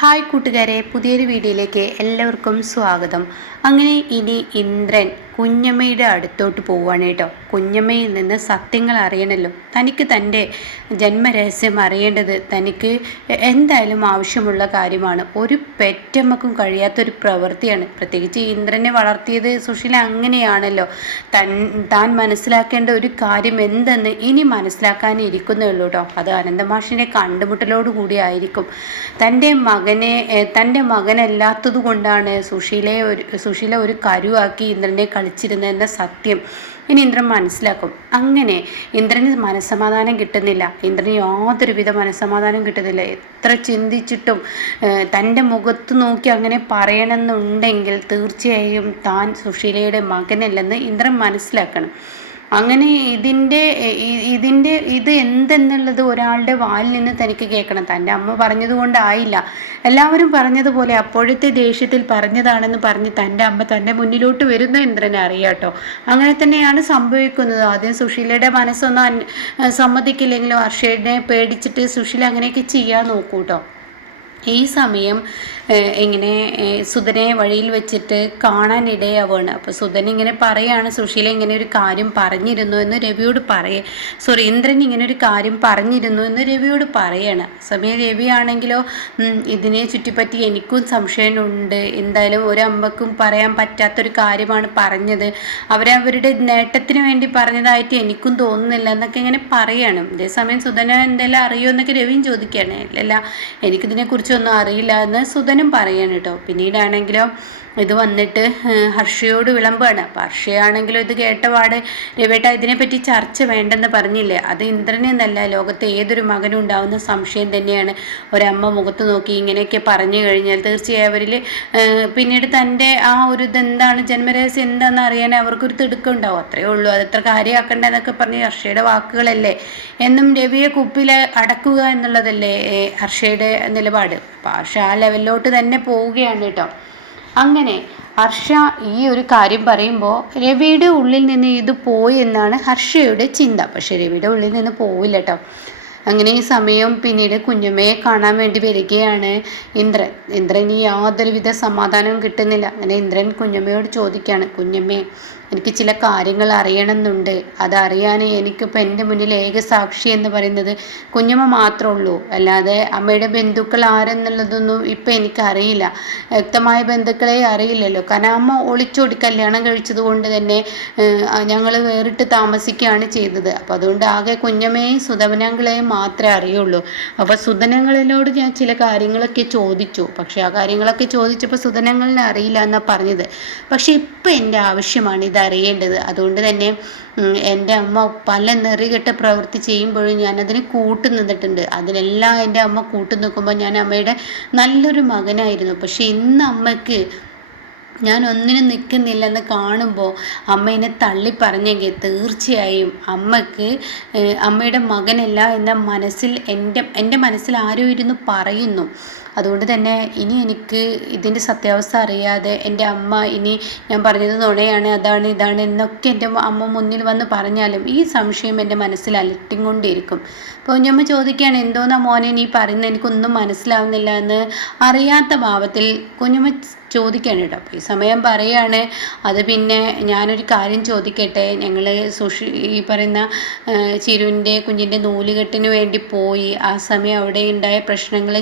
Hi കൂട്ടുകാരെ, പുതിയൊരു വീഡിയോയിലേക്ക് എല്ലാവർക്കും സ്വാഗതം. അങ്ങനെ ഇനി ഇന്ദ്രൻ കുഞ്ഞമ്മയുടെ അടുത്തോട്ട് പോവുകയാണ് കേട്ടോ. കുഞ്ഞമ്മയിൽ നിന്ന് സത്യങ്ങൾ അറിയണമല്ലോ. തനിക്ക് തൻ്റെ ജന്മരഹസ്യം അറിയേണ്ടത് തനിക്ക് എന്തായാലും ആവശ്യമുള്ള കാര്യമാണ്. ഒരു പെറ്റമ്മക്കും കഴിയാത്തൊരു പ്രവൃത്തിയാണ്. പ്രത്യേകിച്ച് ഇന്ദ്രനെ വളർത്തിയത് സുശീല അങ്ങനെയാണല്ലോ. താൻ മനസ്സിലാക്കേണ്ട ഒരു കാര്യം എന്തെന്ന് ഇനി മനസ്സിലാക്കാനിരിക്കുന്നേ ഉള്ളൂ കേട്ടോ. അത് അനന്തമാഷിനെ കണ്ടുമുട്ടലോട് കൂടി ആയിരിക്കും. തൻ്റെ മകനല്ലാത്തത് കൊണ്ടാണ് സുശീല ഒരു കരുവാക്കി ഇന്ദ്രനെ കളിച്ചിരുന്നതെന്ന സത്യം ഇനി ഇന്ദ്രൻ മനസ്സിലാക്കും. അങ്ങനെ ഇന്ദ്രന് മനസ്സമാധാനം കിട്ടുന്നില്ല. ഇന്ദ്രന് യാതൊരുവിധ മനസ്സമാധാനം കിട്ടുന്നില്ല. എത്ര ചിന്തിച്ചിട്ടും തൻ്റെ മുഖത്ത് നോക്കി അങ്ങനെ പറയണമെന്നുണ്ടെങ്കിൽ തീർച്ചയായും താൻ സുശീലയുടെ മകനല്ലെന്ന് ഇന്ദ്രൻ മനസ്സിലാക്കണം. അങ്ങനെ ഇത് എന്തെന്നുള്ളത് ഒരാളുടെ വായിൽ നിന്ന് തനിക്ക് കേൾക്കണം. തൻ്റെ അമ്മ പറഞ്ഞതുകൊണ്ടായില്ല, എല്ലാവരും പറഞ്ഞതുപോലെ അപ്പോഴത്തെ ദേഷ്യത്തിൽ പറഞ്ഞതാണെന്ന് പറഞ്ഞ് തൻ്റെ അമ്മ തൻ്റെ മുന്നിലോട്ട് വരുന്ന ഇന്ദ്രനെ അറിയാട്ടോ. അങ്ങനെ തന്നെയാണ് സംഭവിക്കുന്നത്. ആദ്യം സുശീലയുടെ മനസ്സൊന്നും സമ്മതിക്കില്ലെങ്കിലും ഹർഷയെ പേടിച്ചിട്ട് സുശീല അങ്ങനെയൊക്കെ ചെയ്യാൻ നോക്കൂട്ടോ. ഈ സമയം ഇങ്ങനെ സുധനെ വഴിയിൽ വെച്ചിട്ട് കാണാനിടയാവുകയാണ്. അപ്പോൾ സുധൻ ഇങ്ങനെ പറയാണ്, സുശീല ഇങ്ങനെ ഒരു കാര്യം പറഞ്ഞിരുന്നു എന്ന് രവിയോട് ഇന്ദ്രൻ ഇങ്ങനെ ഒരു കാര്യം പറഞ്ഞിരുന്നു എന്ന് രവിയോട് പറയാണ്. സമയം രവിയാണെങ്കിലോ ഇതിനെ ചുറ്റിപ്പറ്റി എനിക്കും സംശയമുണ്ട്, എന്തായാലും ഒരമ്മക്കും പറയാൻ പറ്റാത്തൊരു കാര്യമാണ് പറഞ്ഞത്, അവരവരുടെ നേട്ടത്തിന് വേണ്ടി പറഞ്ഞതായിട്ട് എനിക്കും തോന്നുന്നില്ല എന്നൊക്കെ ഇങ്ങനെ പറയാണ്. അതേസമയം സുധന എന്തെല്ലാം അറിയുമോ എന്നൊക്കെ രവിയും ചോദിക്കുകയാണ്. അല്ലല്ല, എനിക്കിതിനെക്കുറിച്ചൊന്നും അറിയില്ല എന്ന് സുധനും പറയാണ് കേട്ടോ. പിന്നീടാണെങ്കിലോ ഇത് വന്നിട്ട് ഹർഷയോട് വിളമ്പാണ്. അപ്പോൾ ഹർഷയാണെങ്കിലും ഇത് കേട്ടപാട് രവേട്ട ഇതിനെപ്പറ്റി ചർച്ച വേണ്ടെന്ന് പറഞ്ഞില്ലേ, അത് ഇന്ദ്രനെന്നല്ല ലോകത്തെ ഏതൊരു മകനും ഉണ്ടാവുന്ന സംശയം തന്നെയാണ്. ഒരമ്മ മുഖത്ത് നോക്കി ഇങ്ങനെയൊക്കെ പറഞ്ഞു കഴിഞ്ഞാൽ തീർച്ചയായും അവരിൽ പിന്നീട് തൻ്റെ ആ ഒരു ഇതെന്താണ് ജന്മരഹസ്യം എന്താണെന്ന് അറിയാൻ അവർക്കൊരു തിടുക്കം ഉണ്ടാവും. അത്രയേ ഉള്ളൂ, അതെത്ര കാര്യമാക്കണ്ടെന്നൊക്കെ പറഞ്ഞ് ഹർഷയുടെ വാക്കുകളല്ലേ എന്നും രവിയെ കുപ്പിൽ അടക്കുക എന്നുള്ളതല്ലേ ഹർഷയുടെ നിലപാട്. അപ്പോൾ ഹർഷ ആ ലെവലിലോട്ട് തന്നെ പോവുകയാണ് കേട്ടോ. അങ്ങനെ ഹർഷ ഈ ഒരു കാര്യം പറയുമ്പോൾ രവിയുടെ ഉള്ളിൽ നിന്ന് ഇത് പോയി എന്നാണ് ഹർഷയുടെ ചിന്ത. പക്ഷെ രവിയുടെ ഉള്ളിൽ നിന്ന് പോവില്ല കേട്ടോ. അങ്ങനെ ഈ സമയം പിന്നീട് കുഞ്ഞമ്മയെ കാണാൻ വേണ്ടി വരികയാണ് ഇന്ദ്രൻ യാതൊരുവിധ സമാധാനവും കിട്ടുന്നില്ല. അങ്ങനെ ഇന്ദ്രൻ കുഞ്ഞമ്മയോട് ചോദിക്കുകയാണ്, കുഞ്ഞമ്മേ എനിക്ക് ചില കാര്യങ്ങൾ അറിയണമെന്നുണ്ട്, അതറിയാൻ എനിക്കിപ്പോൾ എൻ്റെ മുന്നിൽ ഏക സാക്ഷി എന്ന് പറയുന്നത് കുഞ്ഞമ്മ മാത്രമേ ഉള്ളൂ. അല്ലാതെ അമ്മയുടെ ബന്ധുക്കൾ ആരെന്നുള്ളതൊന്നും ഇപ്പം എനിക്കറിയില്ല. വ്യക്തമായ ബന്ധുക്കളെ അറിയില്ലല്ലോ. കാരണം അമ്മ ഒളിച്ചോടി കല്യാണം കഴിച്ചത് കൊണ്ട് തന്നെ ഞങ്ങൾ വേറിട്ട് താമസിക്കുകയാണ് ചെയ്തത്. അപ്പോൾ അതുകൊണ്ട് ആകെ കുഞ്ഞമ്മയെയും സുധനങ്ങളെയും മാത്രമേ അറിയുള്ളൂ. അപ്പോൾ സുധനങ്ങളിലോട് ഞാൻ ചില കാര്യങ്ങളൊക്കെ ചോദിച്ചു. പക്ഷേ ആ കാര്യങ്ങളൊക്കെ ചോദിച്ചപ്പോൾ സുധനങ്ങളിനെ അറിയില്ല എന്നാണ് പറഞ്ഞത്. പക്ഷേ ഇപ്പം എൻ്റെ ആവശ്യമാണ് ഇതറിയേണ്ടത്. അതുകൊണ്ട് തന്നെ എൻ്റെ അമ്മ പല നെറികെട്ട പ്രവൃത്തി ചെയ്യുമ്പോഴും ഞാനതിന് നിന്നിട്ടുണ്ട്. അതിനെല്ലാം എൻ്റെ അമ്മ നിൽക്കുമ്പോൾ ഞാൻ അമ്മയുടെ നല്ലൊരു മകനായിരുന്നു. പക്ഷെ ഇന്ന് അമ്മയ്ക്ക് ഞാൻ ഒന്നിനും നിൽക്കുന്നില്ലെന്ന് കാണുമ്പോൾ അമ്മ എന്നെ തള്ളി പറഞ്ഞെങ്കിൽ തീർച്ചയായും അമ്മയുടെ മകനല്ല എന്ന മനസ്സിൽ എൻ്റെ മനസ്സിൽ ആരോ ഇരുന്ന് പറയുന്നു. അതുകൊണ്ട് തന്നെ ഇനി എനിക്ക് ഇതിൻ്റെ സത്യാവസ്ഥ അറിയാതെ എൻ്റെ അമ്മ ഇനി ഞാൻ പറഞ്ഞത് നുണയാണ്, അതാണ് ഇതാണ് എന്നൊക്കെ എൻ്റെ അമ്മ മുന്നിൽ വന്ന് പറഞ്ഞാലും ഈ സംശയം എൻ്റെ മനസ്സിൽ അലട്ടിക്കൊണ്ടിരിക്കും. അപ്പോൾ കുഞ്ഞമ്മ ചോദിക്കുകയാണ്, എന്തോന്നാ മോനെ നീ പറയുന്നത്, എനിക്കൊന്നും മനസ്സിലാവുന്നില്ല എന്ന് അറിയാത്ത ഭാവത്തിൽ കുഞ്ഞമ്മ ചോദിക്കുകയാണ് കേട്ടോ. അപ്പോൾ ഈ സമയം പറയാണ്, അത് പിന്നെ ഞാനൊരു കാര്യം ചോദിക്കട്ടെ, ഞങ്ങൾ ഈ പറയുന്ന ചിരുവിൻ്റെ കുഞ്ഞിൻ്റെ നൂലുകെട്ടിന് വേണ്ടി പോയി. ആ സമയം അവിടെ ഉണ്ടായ പ്രശ്നങ്ങൾ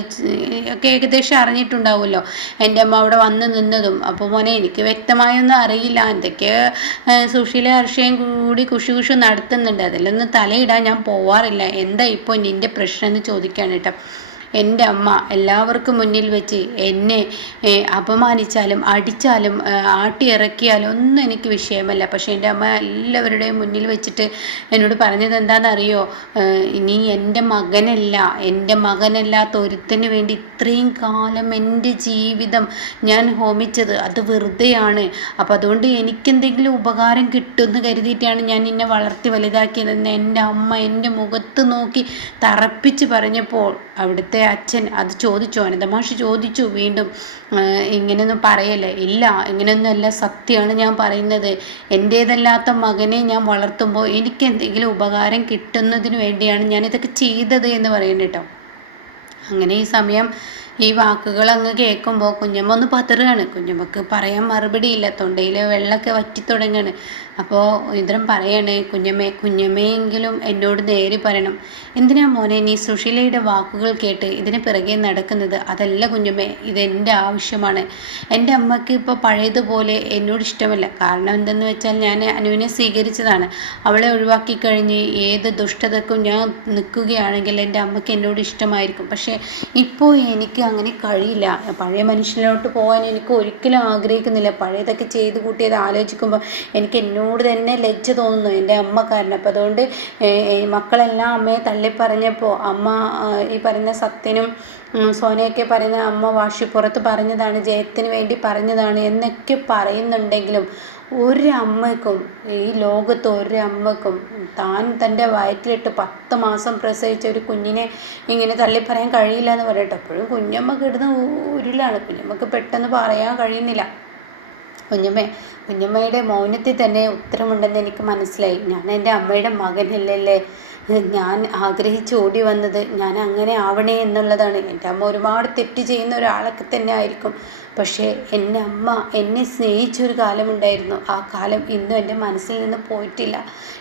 ഒക്കെ ഏകദേശം അറിഞ്ഞിട്ടുണ്ടാവുമല്ലോ, എൻ്റെ അമ്മ അവിടെ വന്ന് നിന്നതും. അപ്പോൾ മോനെ എനിക്ക് വ്യക്തമായൊന്നും അറിയില്ല, എന്തൊക്കെ സുശീല ഹർഷയും കൂടി കുശു നടത്തുന്നുണ്ട്, അതിലൊന്നും തലയിടാൻ ഞാൻ പോവാറില്ല. എന്താ ഇപ്പോൾ നിൻ്റെ പ്രശ്നം എന്ന് ചോദിക്കുകയാണ് കേട്ടോ. എൻ്റെ അമ്മ എല്ലാവർക്കും മുന്നിൽ വെച്ച് എന്നെ അപമാനിച്ചാലും അടിച്ചാലും ആട്ടിയിറക്കിയാലും ഒന്നും എനിക്ക് വിഷയമല്ല. പക്ഷേ എൻ്റെ അമ്മ എല്ലാവരുടെയും മുന്നിൽ വെച്ചിട്ട് എന്നോട് പറഞ്ഞത് എന്താണെന്നറിയോ, ഇനി എൻ്റെ മകനല്ലാത്ത ഒരുത്തന് വേണ്ടി ഇത്രയും കാലം എൻ്റെ ജീവിതം ഞാൻ ഹോമിച്ചത് അത് വെറുതെയാണ്. അപ്പോൾ അതുകൊണ്ട് എനിക്കെന്തെങ്കിലും ഉപകാരം കിട്ടുമെന്ന് കരുതിയിട്ടാണ് ഞാൻ നിന്നെ വളർത്തി വലുതാക്കിയതെന്ന് എൻ്റെ അമ്മ എൻ്റെ മുഖത്ത് നോക്കി തറപ്പിച്ച് പറഞ്ഞപ്പോൾ അവിടുത്തെ അച്ഛൻ അത് ചോദിച്ചു, അനന്തമാഷ് ചോദിച്ചു വീണ്ടും, ഇങ്ങനെയൊന്നും പറയല്ലേ, ഇല്ല ഇങ്ങനെയൊന്നുമല്ല, സത്യമാണ് ഞാൻ പറയുന്നത്, എൻ്റേതല്ലാത്ത മകനെ ഞാൻ വളർത്തുമ്പോൾ എനിക്ക് എന്തെങ്കിലും ഉപകാരം കിട്ടുന്നതിന് വേണ്ടിയാണ് ഞാനിതൊക്കെ ചെയ്തത് എന്ന് പറയുന്നത് കേട്ടോ. അങ്ങനെ ഈ സമയം ഈ വാക്കുകൾ അങ്ങ് കേൾക്കുമ്പോൾ കുഞ്ഞമ്മ ഒന്ന് പതറുകയാണ്. കുഞ്ഞമ്മക്ക് പറയാൻ മറുപടിയില്ല, തൊണ്ടയിൽ വെള്ളമൊക്കെ വറ്റി തുടങ്ങുകയാണ്. അപ്പോൾ ഇന്ദ്രൻ പറയാണ്, കുഞ്ഞമ്മയെങ്കിലും എന്നോട് നേരെ പറയണം, എന്തിനാ മോനെ നീ സുശീലയുടെ വാക്കുകൾ കേട്ട് ഇതിന് പിറകെ നടക്കുന്നത്? അതല്ല കുഞ്ഞമ്മേ, ഇതെൻ്റെ ആവശ്യമാണ്. എൻ്റെ അമ്മയ്ക്ക് ഇപ്പോൾ പഴയതുപോലെ എന്നോട് ഇഷ്ടമല്ല. കാരണം എന്തെന്ന് വെച്ചാൽ ഞാൻ അനുവിനെ സ്വീകരിച്ചതാണ്. അവളെ ഒഴിവാക്കി കഴിഞ്ഞ് ഏത് ദുഷ്ടതക്കും ഞാൻ നിൽക്കുകയാണെങ്കിൽ എൻ്റെ അമ്മയ്ക്ക് എന്നോട് ഇഷ്ടമായിരിക്കും. പക്ഷേ ഇപ്പോൾ എനിക്ക് അങ്ങനെ കഴിയില്ല. പഴയ മനുഷ്യനിലോട്ട് പോകാൻ എനിക്ക് ഒരിക്കലും ആഗ്രഹിക്കുന്നില്ല. പഴയതൊക്കെ ചെയ്ത് കൂട്ടിയത് ആലോചിക്കുമ്പോൾ എനിക്ക് എന്നോട് തന്നെ ലജ്ജ തോന്നുന്നു, എൻ്റെ അമ്മ കാരണം. അപ്പോൾ അതുകൊണ്ട് മക്കളെല്ലാം അമ്മയെ തള്ളിപ്പറഞ്ഞപ്പോൾ അമ്മ ഈ പറയുന്ന സത്യനും സോനയൊക്കെ പറയുന്ന അമ്മ വാശിപ്പുറത്ത് പറഞ്ഞതാണ്, ജയത്തിന് വേണ്ടി പറഞ്ഞതാണ് എന്നൊക്കെ പറയുന്നുണ്ടെങ്കിലും ഒരമ്മയ്ക്കും, ഈ ലോകത്ത് ഒരമ്മയ്ക്കും താൻ തൻ്റെ വയറ്റിലിട്ട് 10 മാസം പ്രസവിച്ച ഒരു കുഞ്ഞിനെ ഇങ്ങനെ തള്ളിപ്പറയാൻ കഴിയില്ല എന്ന് പറയട്ടെ. അപ്പോഴും കുഞ്ഞമ്മ കിടന്ന് ഉരുളാണ്. കുഞ്ഞമ്മക്ക് പെട്ടെന്ന് പറയാൻ കഴിയുന്നില്ല. കുഞ്ഞമ്മയുടെ മൗനത്തിൽ തന്നെ ഉത്തരമുണ്ടെന്ന് എനിക്ക് മനസ്സിലായി. ഞാൻ എൻ്റെ അമ്മയുടെ മകനല്ലല്ലേ, ഞാൻ ആഗ്രഹിച്ച് ഓടി വന്നത് ഞാൻ അങ്ങനെ ആവണേ എന്നുള്ളതാണ്. എൻ്റെ അമ്മ ഒരുപാട് തെറ്റ് ചെയ്യുന്ന ഒരാളൊക്കെ തന്നെ ആയിരിക്കും. പക്ഷേ എൻ്റെ അമ്മ എന്നെ സ്നേഹിച്ചൊരു കാലമുണ്ടായിരുന്നു. ആ കാലം ഇന്നും എൻ്റെ മനസ്സിൽ നിന്ന് പോയിട്ടില്ല.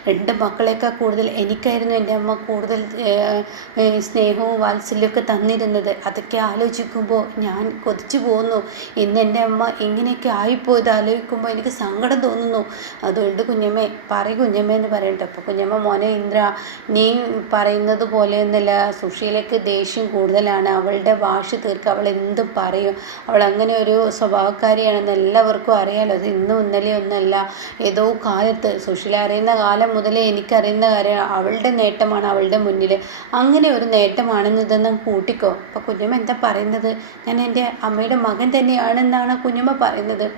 2 മക്കളേക്കാൾ കൂടുതൽ എനിക്കായിരുന്നു എൻ്റെ അമ്മ കൂടുതൽ സ്നേഹവും വാത്സല്യമൊക്കെ തന്നിരുന്നത്. അതൊക്കെ ആലോചിക്കുമ്പോൾ ഞാൻ കൊതിച്ചു പോകുന്നു. ഇന്ന് എൻ്റെ അമ്മ ഇങ്ങനെയൊക്കെ ആയിപ്പോയത് ആലോചിക്കുമ്പോൾ എനിക്ക് സങ്കടം തോന്നുന്നു. അതുകൊണ്ട് കുഞ്ഞമ്മേ കുഞ്ഞമ്മ എന്ന് പറയട്ടെ. അപ്പോൾ കുഞ്ഞമ്മ, മോനെ ഇന്ദ്ര, നീ പറയുന്നത് പോലെയൊന്നുമല്ല. സുശീലയ്ക്ക് ദേഷ്യം കൂടുതലാണ്. അവളുടെ വാശി തീർക്കുക. അവൾ എന്തും പറയും. അവൾ അങ്ങനെ ഒരു സ്വഭാവക്കാരിയാണെന്ന് എല്ലാവർക്കും അറിയാലോ. അത് ഇന്നും ഇന്നലെ ഒന്നല്ല. ഏതോ കാലത്ത്, സുശീല അറിയുന്ന കാലം മുതലേ എനിക്കറിയുന്ന കാര്യം, അവളുടെ നേട്ടമാണ് അവളുടെ മുന്നിൽ. അങ്ങനെ ഒരു നേട്ടമാണെന്ന് ഇതൊന്നും കൂട്ടിക്കോ. അപ്പോൾ കുഞ്ഞമ്മ എന്താ പറയുന്നത്? ഞാൻ എൻ്റെ അമ്മയുടെ മകൻ തന്നെയാണെന്നാണ് കുഞ്ഞമ്മ പറയുന്നത്.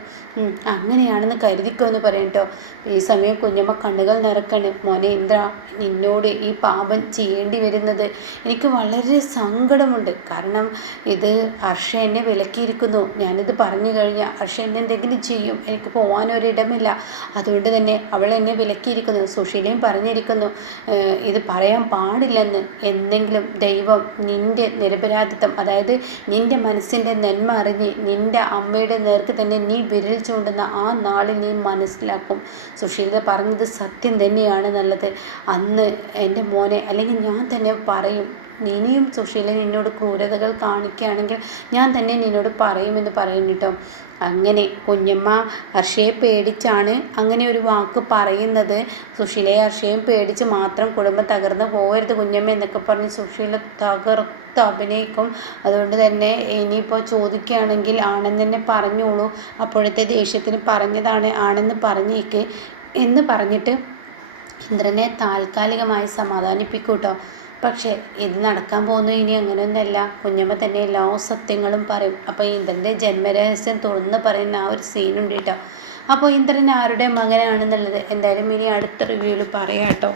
അങ്ങനെയാണെന്ന് കരുതിക്കോ എന്ന് പറയട്ടോ. ഈ സമയം കുഞ്ഞമ്മ കണ്ണുകൾ നിറക്കാണ്. മോനെ ഇന്ദ്ര, നിന്നോട് ഈ പാപം ചെയ്യേണ്ടി വരുന്നത് എനിക്ക് വളരെ സങ്കടമുണ്ട്. കാരണം ഇത് ഹർഷ എന്നെ വിലക്കിയിരിക്കുന്നു. ഞാനിത് പറഞ്ഞു കഴിഞ്ഞാൽ ഹർഷ എന്നെ എന്തെങ്കിലും ചെയ്യും. എനിക്ക് പോകാനൊരിടമില്ല. അതുകൊണ്ട് തന്നെ അവൾ എന്നെ വിലക്കിയിരിക്കുന്നു. സുശീലയും പറഞ്ഞിരിക്കുന്നു ഇത് പറയാൻ പാടില്ലെന്ന്. എന്തെങ്കിലും ദൈവം നിൻ്റെ നിരപരാധിത്വം, അതായത് നിൻ്റെ മനസ്സിൻ്റെ നന്മ അറിഞ്ഞ് നിൻ്റെ അമ്മയുടെ നേർക്ക് തന്നെ നീ വിരൽ ചൂണ്ടുന്ന ആ നാളിൽ നീ മനസ്സിലാക്കും സുശീല പറഞ്ഞത് സത്യം തന്നെയാണ് നല്ലത്. അന്ന് എൻ്റെ മോനെ, അല്ലെങ്കിൽ ഞാൻ തന്നെ പറയും, ഇനിയും സുശീല നിന്നോട് ക്രൂരതകൾ കാണിക്കുകയാണെങ്കിൽ ഞാൻ തന്നെ നിന്നോട് പറയുമെന്ന് പറയും കേട്ടോ. അങ്ങനെ കുഞ്ഞമ്മ ഹർഷയെ പേടിച്ചാണ് അങ്ങനെ ഒരു വാക്ക് പറയുന്നത്. സുശീലയെ ഹർഷയും പേടിച്ച് മാത്രം കുടുംബം തകർന്ന് പോകരുത് കുഞ്ഞമ്മ എന്നൊക്കെ പറഞ്ഞ് സുശീല തകർത്ത് അഭിനയിക്കും. അതുകൊണ്ട് തന്നെ ഇനിയിപ്പോൾ ചോദിക്കുകയാണെങ്കിൽ ആണെന്ന് തന്നെ പറഞ്ഞോളൂ, അപ്പോഴത്തെ ദേഷ്യത്തിന് പറഞ്ഞതാണ്, ആണെന്ന് പറഞ്ഞേക്ക് എന്ന് പറഞ്ഞിട്ട് ഇന്ദ്രനെ താൽക്കാലികമായി സമാധാനിപ്പിക്കൂട്ടോ. പക്ഷേ ഇത് നടക്കാൻ പോകുന്നു ഇനി അങ്ങനെയൊന്നുമല്ല. കുഞ്ഞമ്മ തന്നെ എല്ലാ സത്യങ്ങളും പറയും. അപ്പോൾ ഇന്ദ്രൻ്റെ ജന്മരഹസ്യം തുറന്ന് പറയുന്ന ആ ഒരു സീനുണ്ട് കേട്ടോ. അപ്പോൾ ഇന്ദ്രൻ ആരുടെ മകനാണെന്നുള്ളത് എന്തായാലും ഇനി അടുത്ത റിവ്യൂവിൽ പറയാം കേട്ടോ.